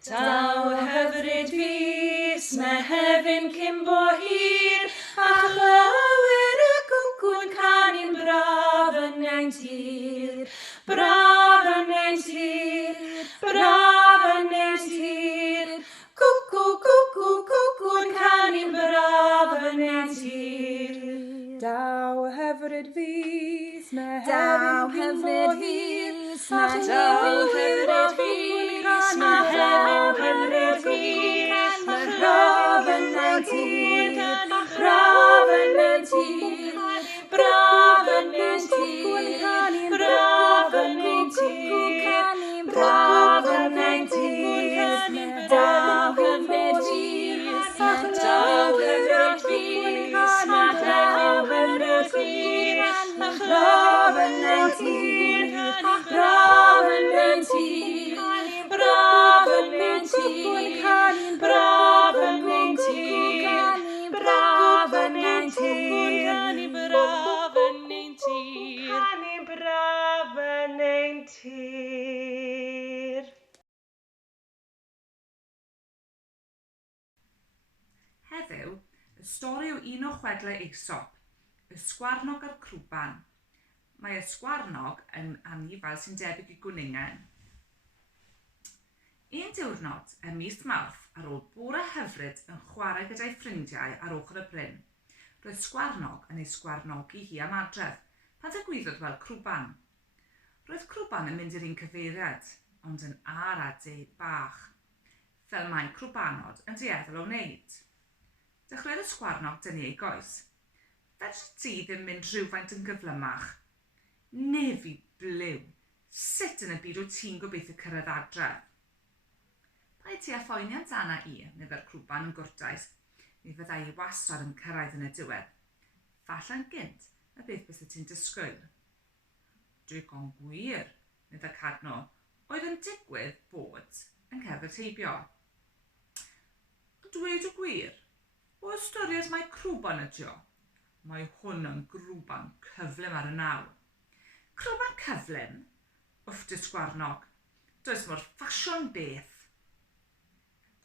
Daw hyfryd fus, Mehefin cymbo hir, a chlywir y cwcwn canu'n braf yn ein tir. Braf yn ein tir, braf yn ein tir. Cwcw, cwcw, cwcwn canu'n braf yn ein tir. Daw hyfryd fus, Daw hyfryd fus, Daw hyfryd fus, Mehefin hyfryd fus, braf yn ein tir, braf yn ein tir, braf yn ein tir, braf yn ein tir, braf yn ein tir. Daw hyfryd fus, Daw hyfryd fus, Mehefin hyfryd fus, braf yn ein tir, braf yn ein tir, braf yn ein tir, braf yn ein tir, braf yn ein tir, braf yn ein tir. Canu braf yn ein tir. Heddiw, y stori o un o chwedlau Aesop, y sgwarnog a'r crwban. Mae y sgwarnog yn anifail sy'n debyg i gwningen. Un diwrnod, ym mis Mawrth, ar ôl bore hyfryd yn chwarae gyda'i ffrindiau ar ochr y bryn, roedd sgwarnog yn ei sgwarnogi hi am adref pan ddigwyddodd weld crwban. Roedd crwban yn mynd i'r un cyfeiriad, ond yn aradu bach, fel mae crwbanod yn dueddol o wneud. Dechreuodd y sgwarnog dynnu ei goes. Fedri ti ddim mynd rhywfaint yn gyflymach. Nefi bliw, sut yn y byd wyt ti'n gobeithio cyrraedd adref? Pa i ti a phoeni amdana i, medda'r crwban yn gwrtais, mi fyddai i wastad yn cyrraedd yn y diwedd. Falle'n gynt, y beth bys ti'n disgwyl. Digon gwir, medda Cadno, oedd yn digwydd bod yn cerdded heibio. Dweud y gwir, o ystyried mae crwban ydi o. Mae hwn yn grwban cyflym ar y naw. Crwban cyflym? Wff, dy sgwarnog. Does mor ffasiwn beth.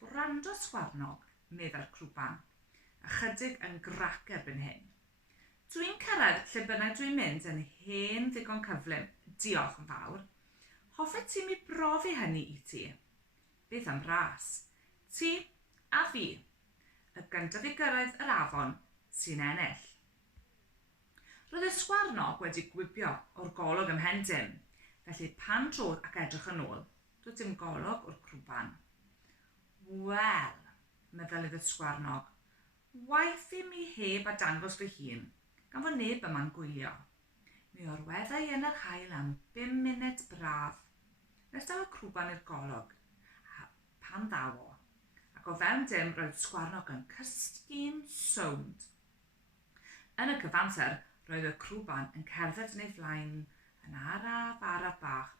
Gwrando sgwarnog, medda'r crwban, ychydig yn grac erbyn hyn. Dwi'n cyrraedd lle bynnag dwi'n mynd yn hen ddigon cyflym. Diolch yn fawr. Hoffet ti mi brofi hynny i ti? Beth am ras? Ti a fi. Y gyntaf i gyrraedd yr afon sy'n ennill. Roedd y sgwarnog wedi gwibio o'r golwg ym mhen dim, felly pan trodd ac edrych yn ôl, doedd dim golwg o'r crwban. Wel, meddylydd y sgwarnog, waeth i mi heb a dangos fy hun, gan fod neb yma'n gwylio. Mi orweddai yn yr haul am 5 munud braf. Nes daw y crwban i'r golwg, a pan ddaw o, ac o fewn dim roedd sgwarnog yn cysgu'n sownd. Yn y cyfamser, roedd y crwban yn cerdded yn ei flaen yn araf bach.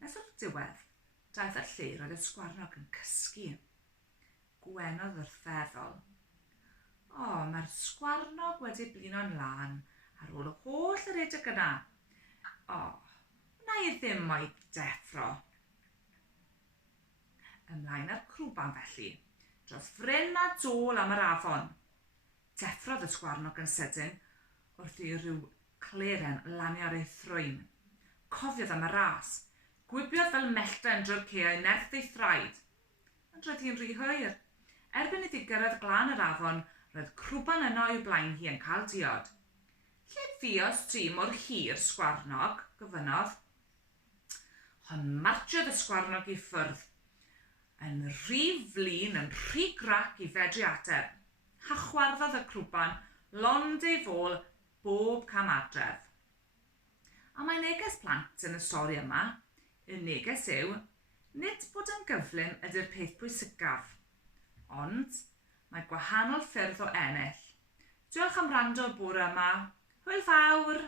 Nes o'r diwedd, daeth y lle roedd y sgwarnog yn cysgu. Gwenodd wrthfeddol. O, mae'r sgwarnog wedi blino'n lan ar ôl y holl yr edrych yna. O, wna i ddim o'i deffro. Ymlaen â'r crwban felly, dros fryn a dôl am yr afon. Deffrodd y sgwarnog yn sydyn, wrth i ryw cleren lanio ar ei thrwyn. Cofiodd am y ras, gwibiodd fel mellta yn drwy'r ceau nerth ei thraed. Ond roedd hi'n rhy hwyr. Erbyn iddi gyrraedd glan yr afon, roedd crwban yno i'w blaen hi yn cael diod. Lle fios ti mor hir, sgwarnog, gofynodd. Hon martiodd y sgwarnog i ffwrdd, yn rhy flin, yn rhy grac i fedru ateb. A chwarddodd y crwban, lond ei fôl, bob cam adref. A mae neges plant yn y stori yma. Y neges yw, nid bod yn gyflym ydy'r peth pwysicaf, ond mae gwahanol ffyrdd o ennill. Diolch am wrando bore yma. Hwyl fawr!